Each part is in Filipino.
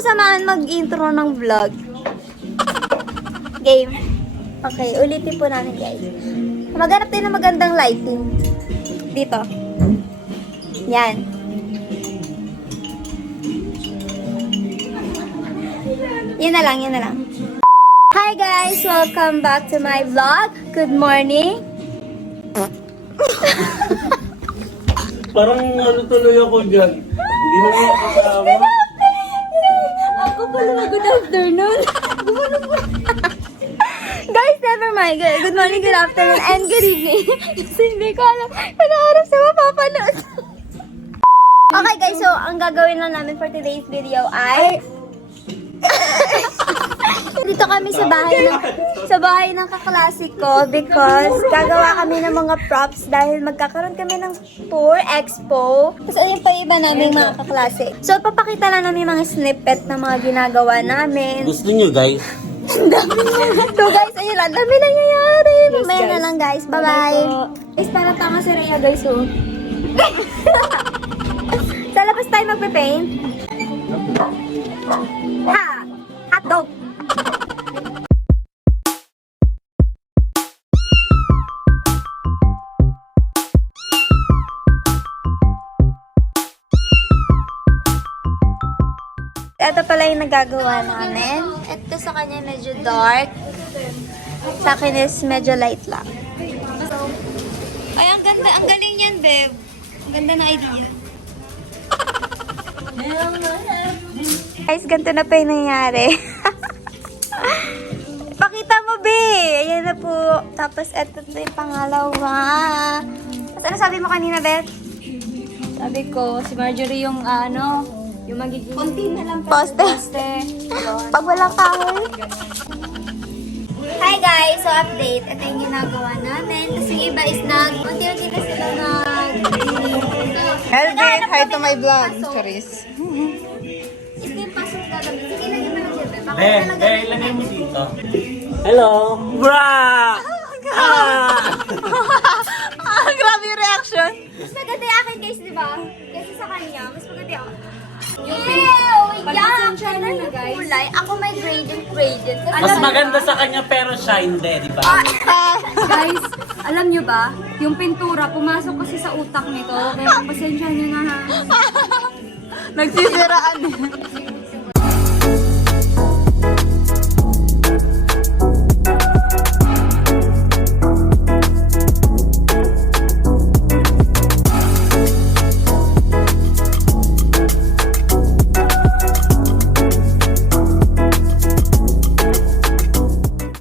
samahan mag-intro ng vlog? Game. Okay, ulitin po namin guys. Maghanap tayo ng magandang lighting. Dito. Yan. Yun na lang, yun na lang. Hi guys! Welcome back to my vlog. Good morning. Parang ano tuloy ako dyan. Hindi naman ako kasama. Ako pala, good afternoon. Guys, never mind. Good morning, good afternoon, and good evening. Kasi hindi ko alam kung oras na mapapanood. Okay guys, so ang gagawin lang namin for today's video ay dito kami sa bahay ng kaklase ko because gagawa kami ng mga props dahil magkakaroon kami ng tour expo. Tapos ayun pa iba namin mga kaklase. So papakita lang namin mga snippet ng mga ginagawa namin. Gusto nyo guys? So guys, ayun lang. Dami nangyayari. Mamaya na lang guys. Bye-bye. Guys, parang tama si Rhea guys. Oh. Sa labas tayo magpe-paint. Ha! Hotdog! Ito pala yung nagagawa namin. Ito sa kanya medyo dark. Sa akin is medyo light lang. Ay, ang ganda. Ang galing yan, babe. Ang ganda ng idea. Guys, ganito na pa yung nangyari. Pakita mo, babe. Ayan na po. Tapos, ito na yung pangalawa. Tapos, ano sabi mo kanina, Beth? Sabi ko, si Marjorie yung yung magiging Konti na lang poste. Pag walang kahoy. Hi guys! So update. Ito yung ginagawa namin. Kasi yung iba is unti-unti na sila Elvin, hi to my vlog, Charis. Ito yung pasok gagawin. Sige, lagyan mo na dyan. Baka Ilagay mo dito. Hello! Bra! Grabe yung reaction. Mas maganda yung akin guys, di ba? Kasi sa kanya, mas maganda yung Ew! Pag-pasensya Yan! na, guys. Kulay. Ako may gradient. Mas maganda sa kanya pero siya hindi, di ba? Guys, alam nyo ba, yung pintura pumasok kasi sa utak nito. Kaya pasensya nyo na ha. Nagsisiraan.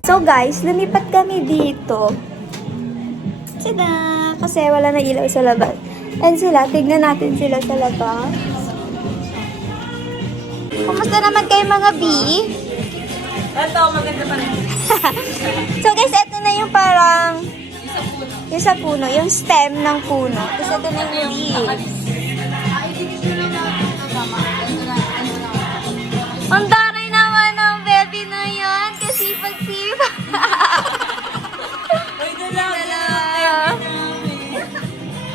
So guys, lumipat kami dito. Tada! Kasi wala na ilaw sa labas. And sila, tignan natin sila sa labas. Kumusta naman kayo mga bee? Ito, maganda pa rin. So guys, ito na yung parang yung sa puno, yung stem ng puno. Tapos ito na yung leaves. Ang taray naman ng baby na yan. Kasi pag-sipag. Uy, dala.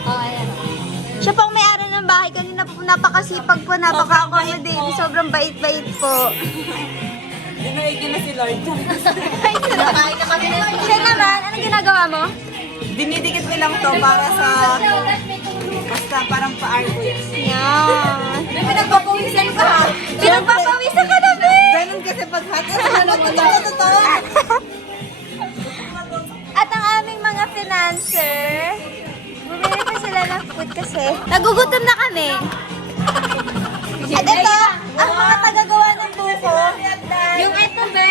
Oh, ayan. Siya pong may-ari ng bahay. Kanina po napakasipag po, napaka-accommodating. Sobrang bait-bait po. Dinaigin na si Lord. Siya naman, anong ginagawa mo? Dinidikit ko lang to para sa... Basta parang pa-argo yan. Yan. Pinagpapawisan ka ha? Pinagpapawisan ka na, babe! Ganun kasi pag hot. Totoo. At ang aming mga financer, bumili pa sila ng food kasi nagugutom na kami. At ito, ang mga tagagawa ng buko. Yung ito, be.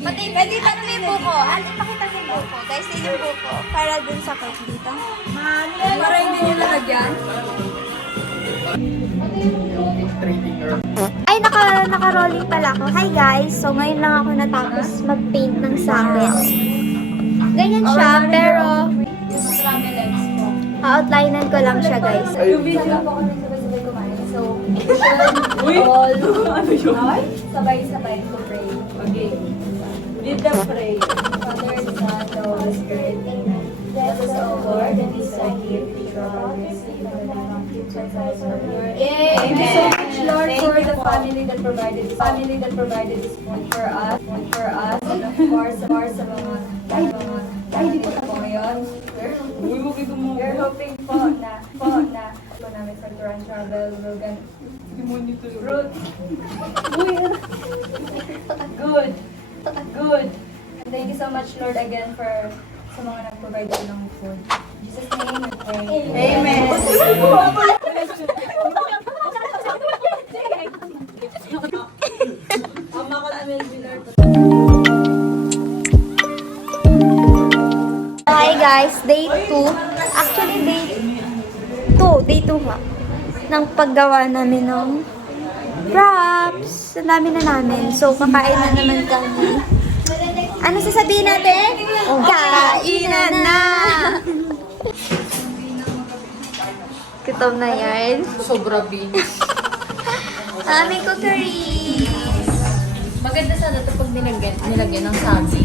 Pati, pwede pa naman yung buko. Atin pakita yung buko. Guys, yun yung buko. Para dun sa cake dito. Maray na nyo lalagyan. Ay, naka-rolling pala ako. Hi guys! So, ngayon lang ako natapos mag-paint ng sakin. Ganyan siya, pero outlinean ko lang siya, guys. Yung video ko kung sabay-sabay kumain. So, all sabay-sabay to pray. Okay. Did the pray. Father, Son, the Holy Spirit. Amen. Bless us, O Lord, and we thank you. Thank you so much, Lord, for the family that provided this food for us, and of course, sa mga family po ngayon. We're hoping po na namin sa tour and travel will get fruit. Good. And thank you so much, Lord, again for sa mga nag-provide din ng food. In Jesus' name, we pray. Amen. Hi guys, day 2. Actually, day 2 ha. Ng paggawa namin ng props. Ang dami na namin. So, kakain na naman kami. Ano sasabihin natin? Kainan na! Gutom na yan. Sobra binis. Aming cookery. Maganda sana ito pag nilagyan ng sabi.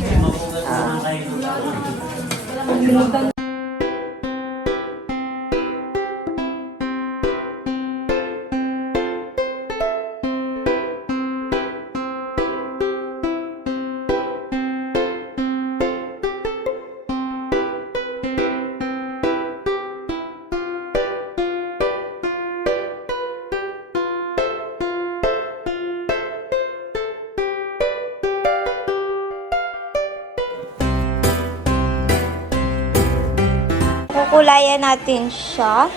Kukulayan natin siya.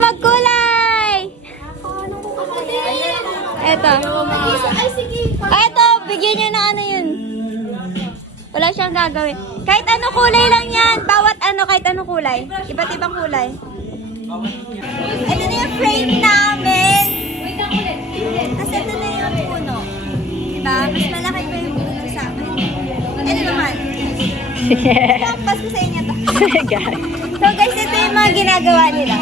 Magkulay! Eto. Eto, bigyan nyo na ano yun. Wala siyang gagawin. Kahit ano kulay lang yan. Bawat ano, kahit ano kulay. Iba't ibang kulay. Ito na yung frame namin. Kasi ito na yung puno. Diba? Mas malaki pa yung puno sa amin. Ito naman. Tapos ko sa inyo to. So guys, ito yung mga ginagawa nila.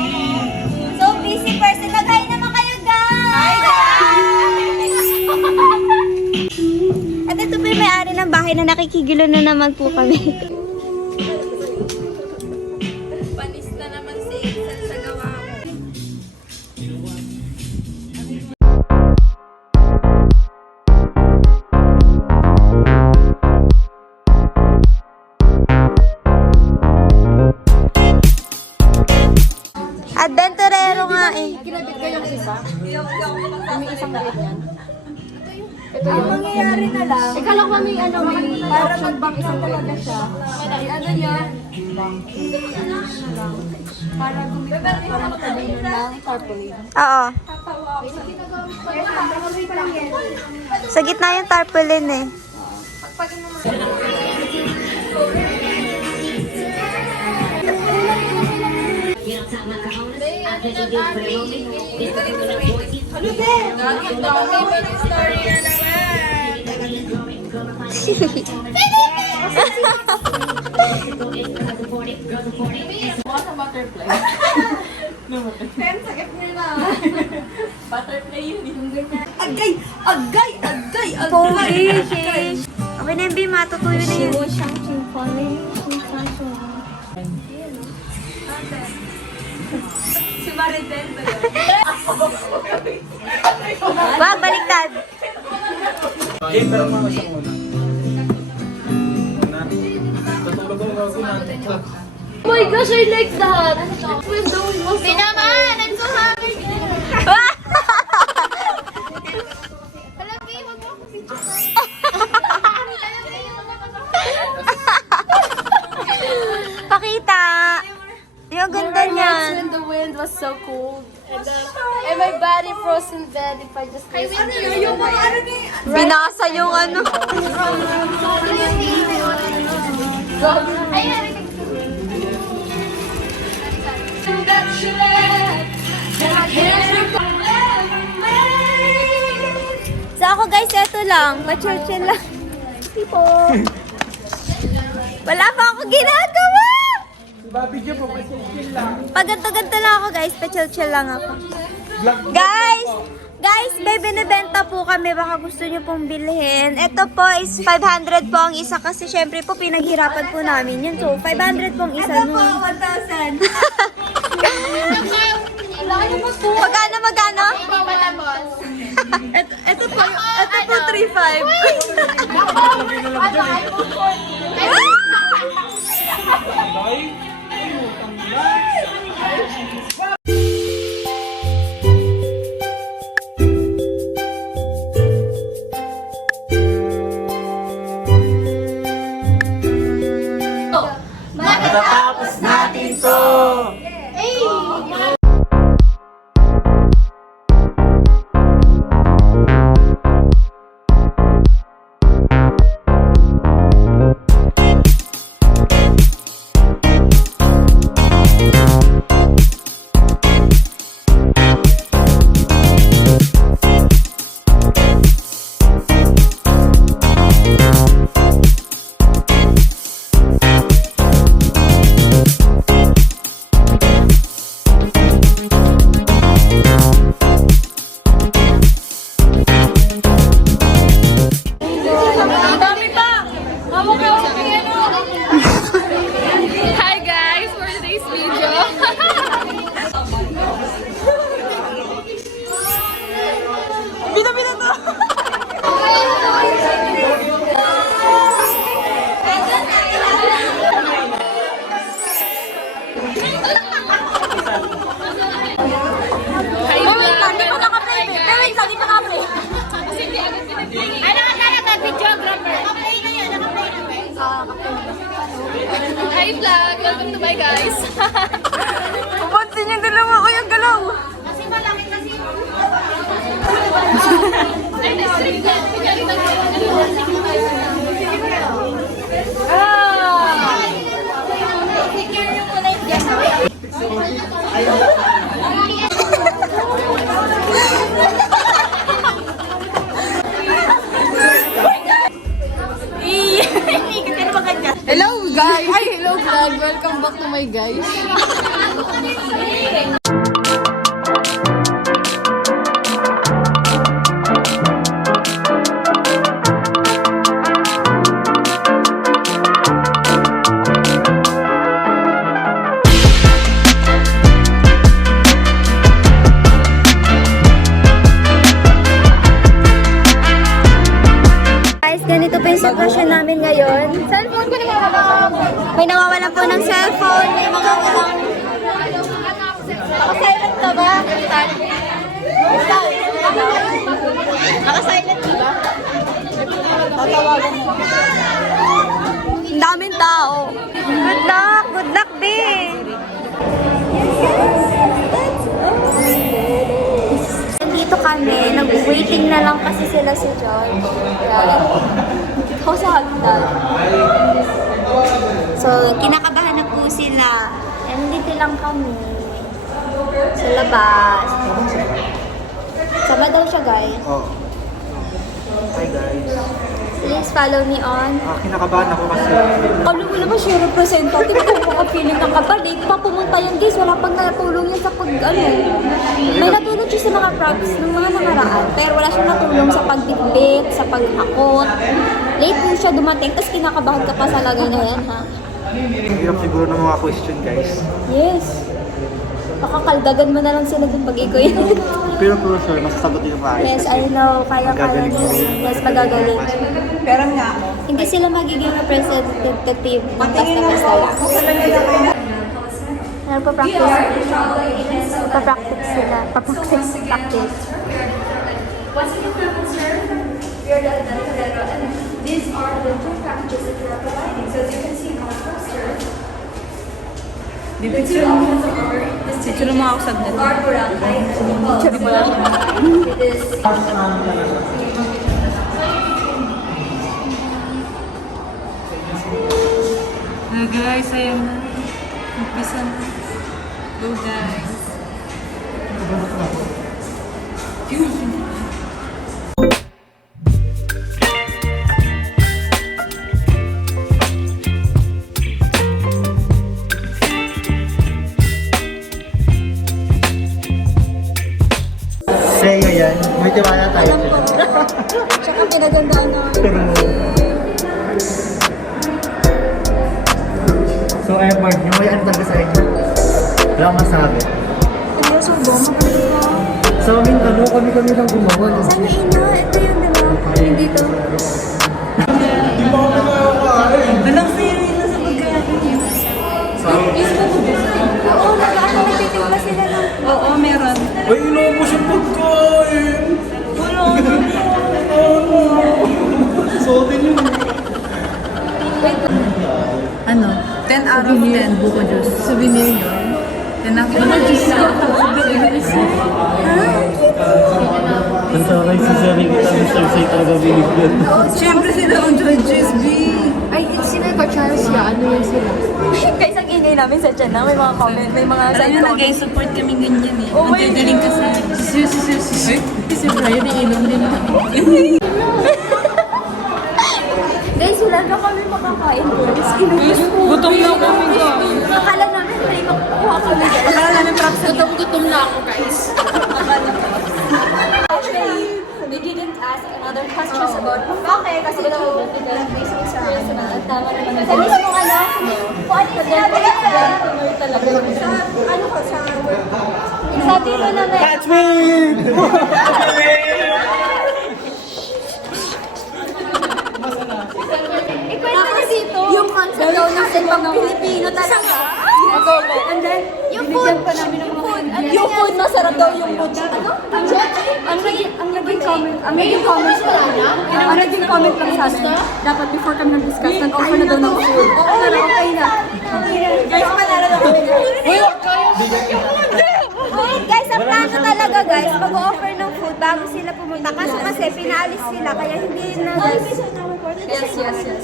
So busy person. Mag-hi naman kayo guys! Hi guys! At ito po yung may-ari ng bahay na nakikigilo na naman po kami. Panis na naman si Excel sa gawa ko. Adventurero nga eh. Kinabit ko yung isa. May isang ganyan. Ang mangyayari na lang, Ikala ko may option bang isang talaga siya. ano niya, para gumit Ng tarpaulin. Oo. Sa gitna yung tarpaulin eh. Butterfly. Butterfly yun. Agay! Holy shit. Okay na yung B, matutuyo na yun. si Maribel ba yun? Wag, baliktad. Okay, pero mga sa una. Tutulog ang gagawin natin. Oh my gosh, I like that! Binaman! I'm so happy! Pakita! Yung ganda niyan. When the wind was so cold. And my body frozen dead if I just Binasa yung ano. So ako guys, eto lang. Pa-chill lang. Tipo. Wala pa ako ginagawa! Babidyo po, kasi chill lang. Pag ganto-ganto lang ako guys, pa-chill lang ako. Guys, may binibenta po kami. Baka gusto nyo pong bilhin. Ito po is 500 po ang isa kasi syempre po pinaghirapan po namin yun. So, 500 po ang isa. Ito po, 1,000. Magkano, magkano? Wala, boss. Ito po 3.5. Matatapos natin to! Hi guys, for today's video. Hi vlog, welcome to my guys. Hi vlog, welcome to my guys. Pupuntin yung dalawa ko yung galaw. Ay, na-stream na. Kunyari na. Hello, guys! Hi, hello vlog. Welcome back to my guys. Guys, ganito po yung sitwasyon namin ngayon. Cellphone ko naman. May nawawalan po ng cellphone. May mga walang... Naka-silent ka ba? Naka-silent ka ba? Tatawagan mo. Ang daming tao. Good luck! Good luck, babe! Nandito kami, nag-waiting na lang kasi sila si George. Ikaw sa hagdan. So, kinakabahan na po sila. And nandito lang kami. Sa labas. Sama daw siya, guys. Oh. Hi guys. Please follow me on. Kinakabahan ako kasi Alam mo naman siya representative kung makapili ng kapatid. Pa pumunta yan guys, wala pang natulong yun sa may natulong siya sa mga props ng mga nakaraan. Pero wala siyang natulong sa pagbitbit, sa paghakot. Late po siya dumating, tapos kinakabahan ka pa sa lagay na yan, ha? hirap siguro ng mga question guys. Yes. Makakaldagan mo na lang sila dun pag ikaw yun. Pero for sure, masasagot din yung maayos. Yes, I know. Kaya-kaya Magagaling nyo. din. Yes, magagaling. Pero nga, Hindi sila magiging representative ng basta-basta lang. Nagpa-practice. Pa-practice sila. Pa-practice. Once again, sir, we are the Toledo, and these are the two packages that we are providing. So as you can see in our poster, the two options are the city mo ako saglit. or Boracay. It is Guys, ayun na. Umpisa na. Go guys. Sa'yo yan. May tiwala tayo. Tsaka pinagandaan na. So, Mark, yung may ano talaga sa inyo. Wala akong masabi. Ano yung subo mo? Sa amin, kami lang gumawa. Sana ino, ito yung dalawa. Hindi to. Alam sa'yo yun na sa pagkain. Oo, nagtitimpa sila ng... Oo, meron. Ay, inubos yung pagkain. Ano? 10 out of 10 buko juice. Souvenir yun. 10 out of 10. Ang sakay si Sari kita, Mr. Say talaga binigyan. Siyempre sila ang judges, B. Ay, sila ka Charles ya. Ano yan sila? Guys, ang ingay namin sa dyan na may mga comment, may mga Alam side nyo, comment. nag-support kami ganyan eh. Oh my Magdadaling ka sa... Si Brian, iinom din ako. Guys, wala na kami makakain. Guys, Gutom na kami, guys. akala namin may makukuha kami. guys. Akala namin props sa Gutom na ako, guys. Actually, we didn't ask another questions about bakit kasi ito nag-base sa at tama naman. Sa mismo ano, kung ano yung sinabi ka talaga. Sa ano ko, sa work. Sa dito naman. Catch me! Ikwento niya dito. Yung concept daw natin pang Pilipino talaga. And then, yung food. Yung food, masarap daw yung food. Ang naging comment lang sa amin. Dapat before kami nag-discuss, nag-offer na daw ng food. Oo, okay na. Guys, panalo na kami. Wait, guys, ang plano talaga, guys, mag-offer ng food bago sila pumunta. Kasi pinaalis sila, kaya hindi na, guys. Yes.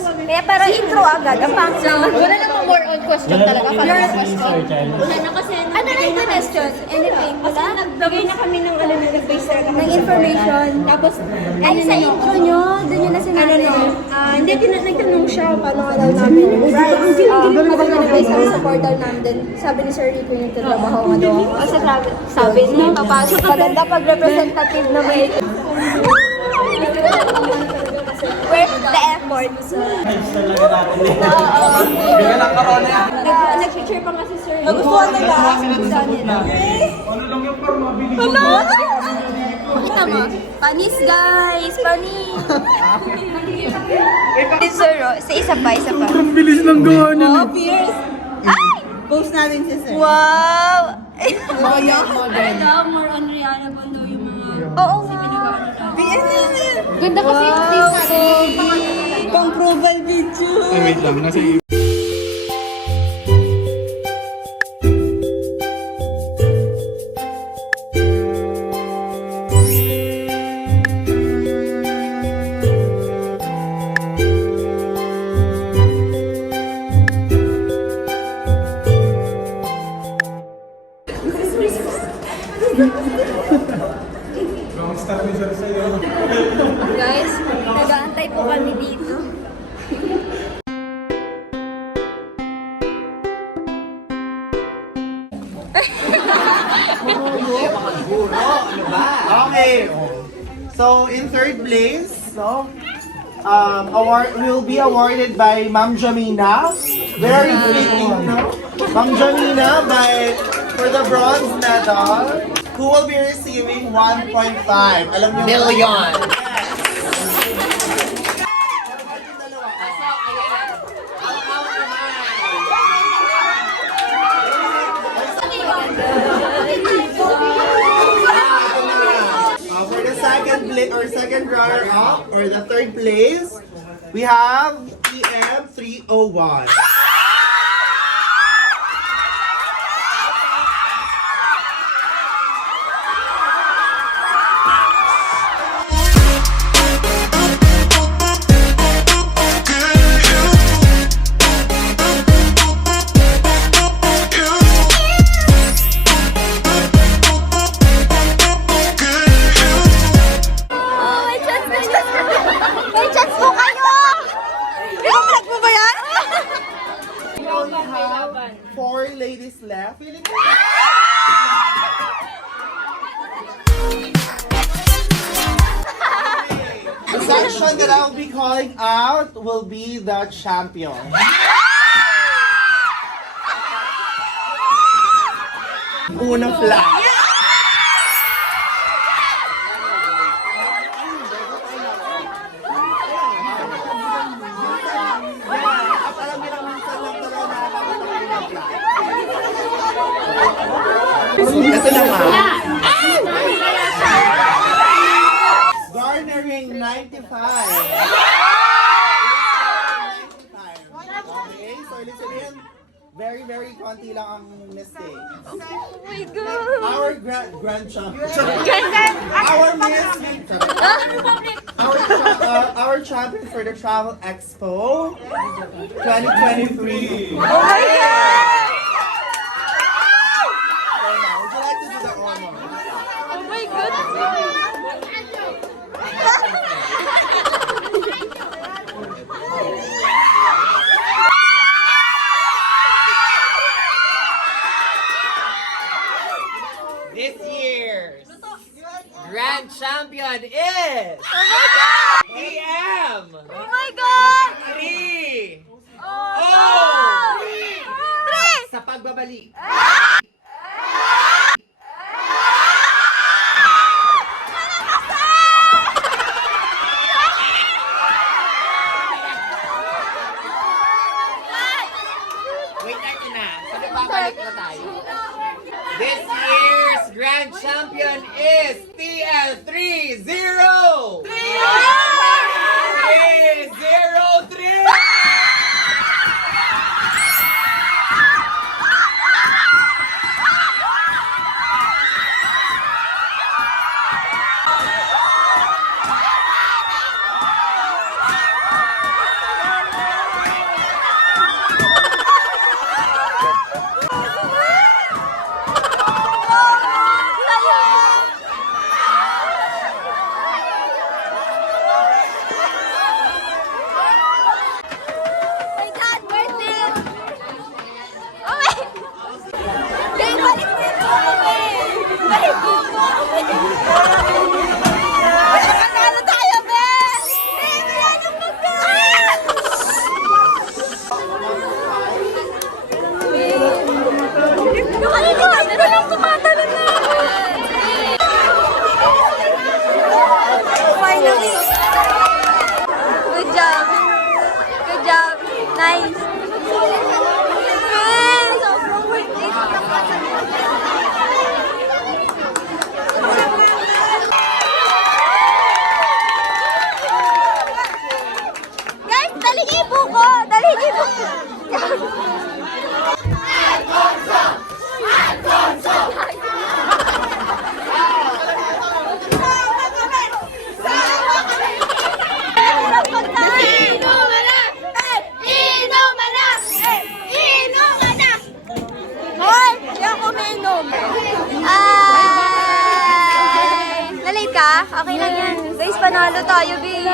Kaya para intro agad, ang pangit naman. Wala namang more on question talaga. Follow-up question. Ano na yung question? Anything? Wala? Nagbigay na kami ng nag-base ng information. Tapos, ay sa intro nyo, doon yun na sinabi. Hindi, nagtanong siya paano nga daw namin. Ang giling-giling pa daw na-base kami sa portal namin. Then, sabi ni Sir Rico yung trabaho nga daw ako. Kasi sabi niya, papasok maganda pag representative na may worth the effort. Nag-picture pa nga si Sir. Nagustuhan nila. Kita mo? Panis, guys! Panis! Sir, sa isa pa. Ang bilis ng gawa niya. Oh, fierce! Ay! Post natin si Sir. Wow! More on Rihanna Bondo yung mga... Oo nga. Ganda kasi yung face natin. Pang-profile video. Wait lang, nasa iyo. Guys, nag-aantay po kami dito. Okay. So, in third place, no? Award will be awarded by Ma'am Jamina. Very fitting, no? Ma'am Jamina for the bronze medal, who will be receiving 1.5. Alam niyo million. For the second runner up or the third place, we have PM 301. May chance po kayo! Vlog mo ba yan? We only have 4 ladies left. The section that I'll be calling out will be the champion. Una flag. Ito na nga. Garnering 95. Okay, so listen in. Very, very konti lang ang mistake. Oh my God. Our grand champion. Our Miss our champion for the Travel Expo 2023. Oh my God! Would you like to do the honor? Oh my God! This year's grand champion is PM Oh my God! 3 Oh! Three! sa pagbabalik. Wait natin na. Sa pagbabalik na tayo. This year's grand champion is TL30! 303! My God, birthday! Oh my! Babe, balik mo yung buko, babe! Balik mo yung buko, babe! Ano tayo, babe? Babe, yan yung magkaan! Nakaliliwan ko lang tumatalon na ako! Finally! Good job! Good job! Nice! Babe, sobrang worth it! Guys, dali niyo yung buko! Dali niyo yung buko! Hirap pagkain! Inuman na! Inuman na! Inuman na! Hoy! Hindi ako uminom! Ay! Nalate ka? Okay lang yan. Guys, panalo tayo, babe.